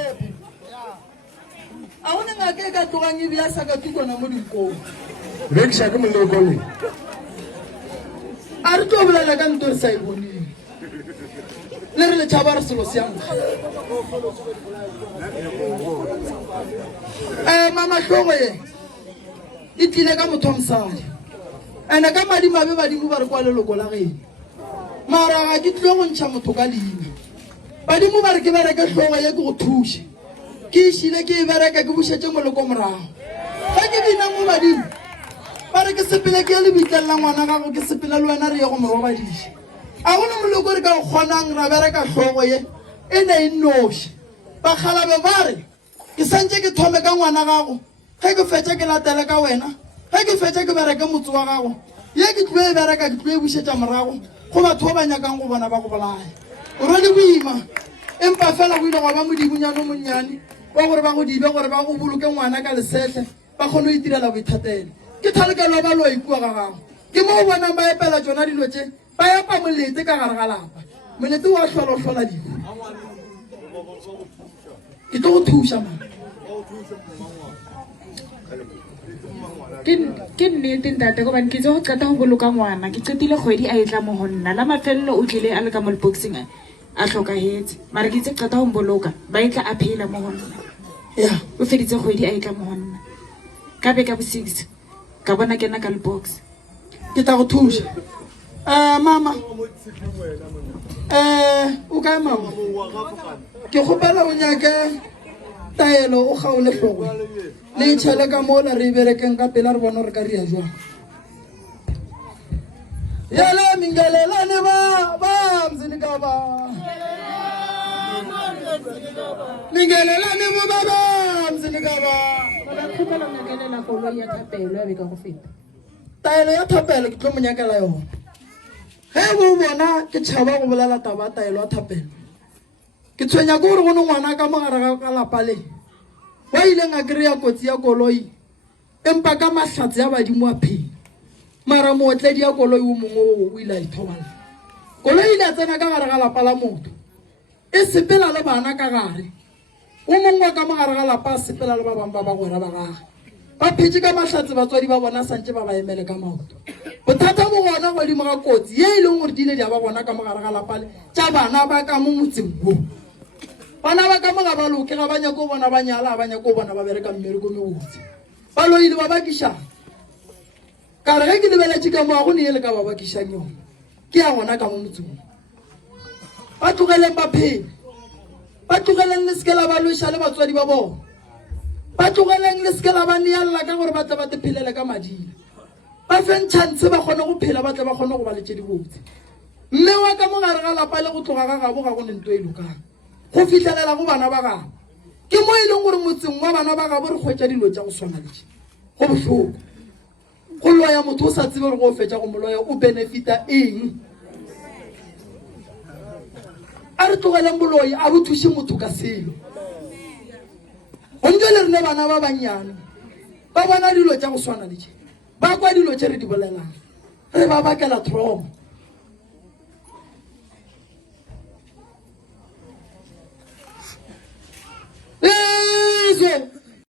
tshepe a o ne ngaka e ka tlogang e bea sa ka tukwana mo dinkong rekisa ke moleko le a re tlo bolela ka nto re sa e boneng le re letšhaba re selo seanga mama hlogo ye e tlile ka motho mosadi ande ka madimabe badimo ba re kwa leloko la geno mara ga ke tlile go ntšha motho ka leina badimo ba re ke bereke hlogo ye ke go thuše ke išile ke e bereka ke bušetse moleko morago ga ke bina mo badimo ba re ke sepele ke ye lebitlelela ngwana gago ke sepele le wena re ye go morobadiše a gone moleko re ka kgonang ra bereka hlogo ye e ne e nnoše bakgalabe ba re ke santse ke thome ka ngwana gago ge ke fetša ke latele ka wena ge ke fetša ke bereke motse wa gago ye ke tlo e bereka ke tlo e bušetša morago go batho ba ba nyakang go bona ba go bolaya o rwele boima empa fela go ile go ba modibonyano monnyane wa gore ba go dibe gore ba go boloke ngwana ka lesetlhe ba kgone go itirela boithatele ke thalekelo ba lo ikua ga gago ke mo o bonang ba epela tsona dilo tse ba epa molete ka gare ga lapa molete wa hlola o hlola dilo ke tlo go thuša man ke nnete ntate gobane ke tse go qeta go boloka ngwana ke qetile kgwedi a e tla mo go nna la mafelelo o tlile a le ka mo leboxing a tlhokagetse mara ke tse qeta go boloka ba e tla a phela mo go nna ya o feditse kgwedi a e tla mo go nna ka be ka bo 6 ka bona kena ka lebox ke tla go thuša mama o kae mama ke kgopela o nyake taelo o kgaole hlogo le itšhele ka mola re berekeng ka pela re bona re ka ria jwang yele mingelelane ba mzini ka ba mingelelane mo ba mzini ka ba taelo ya thapelo ke tlo monyakela yona ge bo bona ke tšhaba go bolela taba taelo ya thapelo ke tshwenya ke gore go ne ngwana ka mogare ga lapa le wa ileng a kry-a kotsi ya koloi empa ka mahlatse ya badimo a phela mara mootledi ya koloi o mongwe o ile a ithobala koloi ile a tsena ka gare ga lapa la motho e sepela le bana ka gare o mongwe ka mogare ga lapa a sepela le ba bangwe ba bagwera ba gage ba phetse ka mahlatse batswadi ba bona santse ba ba emele ka maoto bothata bo gona godimo ga kotsi ye e leng gore di ile di a ba bona ka mogare ga lapa le tša bana ba ka mo motseng wo bana ba ka moga ba loke ga ba nyako bona ba nyala ba nyako bona ba bereka mmereko mebotse ba loile ba bakišana ka re ge ke lebeletše ka moa go ne e le ka ba bakišang yona ke ya gona ka mo motseng ba tlogeleng ba phele ba tlogeleng le seke la ba loša le batswadi ba bona ba tlogeleng le seke la ba nealela ka gore ba tle ba tephelele ka madila ba fentšhantse ba kgone go phela ba tle ba kgone go ba letše dibotse mme wa ka mogare ga lapa le go tloga ga gabo ga go ne nto e lokang go fitlhelela go bana ba gago ke mo e leng gore motseng wa bana ba gabo re kgwetša dilo tša go swana letše go bohloko go loya motho o sa tsebe gore go fetša go moloya o benefita eng a re tlogeleng boloi a bo thuše motho ka selo gonke le rene bana ba bannyane ba bona dilo tša go swana letše ba kwa dilo tše re di bolelang re ba bakela tromo